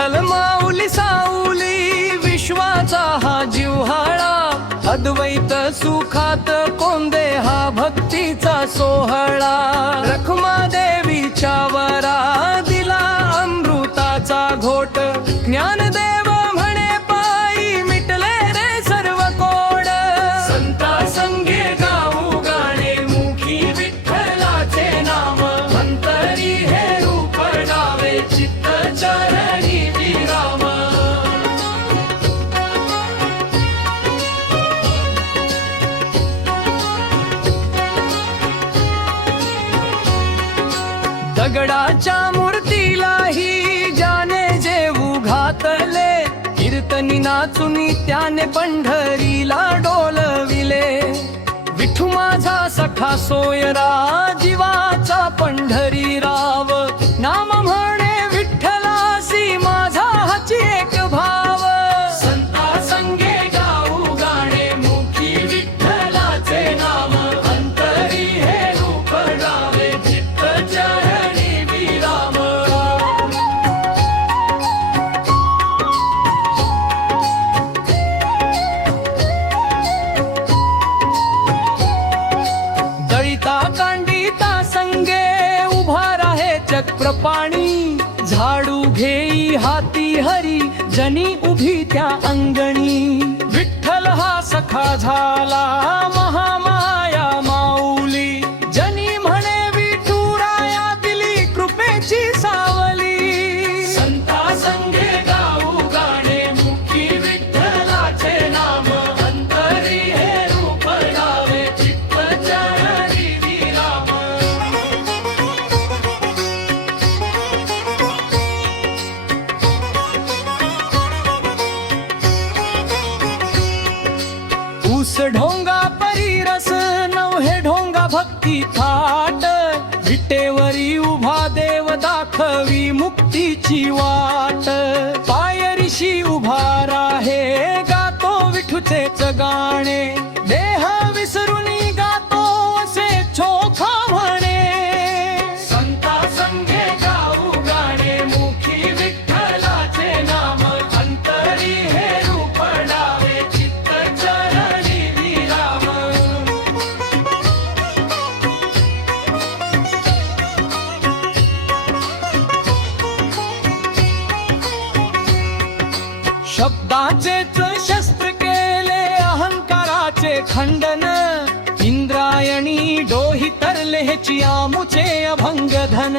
विठ्ठल माऊली साऊली विश्वाचा हा जिव्हाळा, अद्वैत सुखात कोंदे हा भक्तीचा सोहळा. रखुमादेवीच्या वरा दिला अमृताचा घोट, ज्ञानदेव म्हणे पायी मिटले रे सर्व कोड. संता संगे गाऊ गाणे मुखी विठ्ठलाचे नाम, अंतरी हे रूप डावे चित्त चरणी विराम. दगडाच्या मूर्तीलाही ज्याने जेवू घातले, कीर्तनी नाचुनी त्याने पंढरीला डोलविले. विठू माझा सखा सोयरा जीवाचा पंढरी राव, नाम म्हणे विठ्ठलासी माझा हाची एक भाव. संता संगे गाऊ गाणे मुखी विठ्ठलाचे नाम, अंतरी हे रूप डावे चित्त चरणी विराम. दळिता कांडिता संगे उभा राहे चक्रपाणी, झाडू घेई हाती हरी जनी उभी त्या अंगणी. विठ्ठल हा सखा झाला महामाया माऊली, जनी म्हणे विठुराया दिली कृपेची सावली. संता संगे गाऊ गाणे मुखी विठ्ठलाचे नाम, अंतरी हे रूप डावे चित्त चरणी विराम. ऊस ढोंगा परिरस नवहे ढोंगा भक्ती थाट, विटेवरी उभा देव दाखवी मुक्तीची वाट. पायरीशी उभा राहे गातो विठूचेच गाणे, देह विसरुनी गातो असे चोखा म्हणे. संता संगे गाऊ गाणे मुखी विठ्ठलाचे नाम, अंतरी हे रूप डावे चित्त चरणी विराम. शब्दाचेच शस्त्र केले अहंकाराचे खंडन, इंद्रायणी डोही तरले ह्याची आमुचे अभंग धन.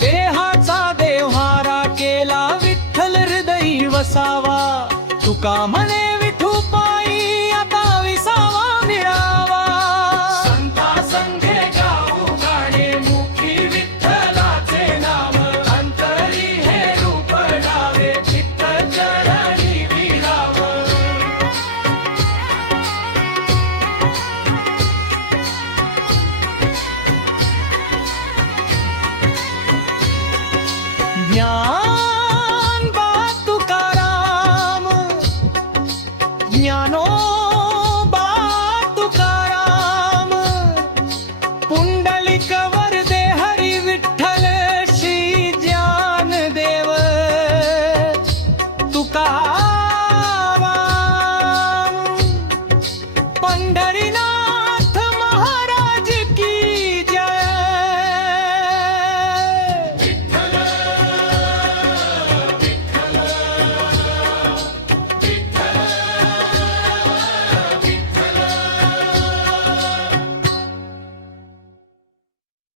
देहाचा देव्हारा केला विठ्ठल हृदयी वसावा, तुका म्हणे विठू पायी आता विसावा मिळावा. संता संगे गाऊ गाणे मुखी विठ्ठलाचे नाम, अंतरी हे रूप डावे चित्त चरणी विराम. ज्ञान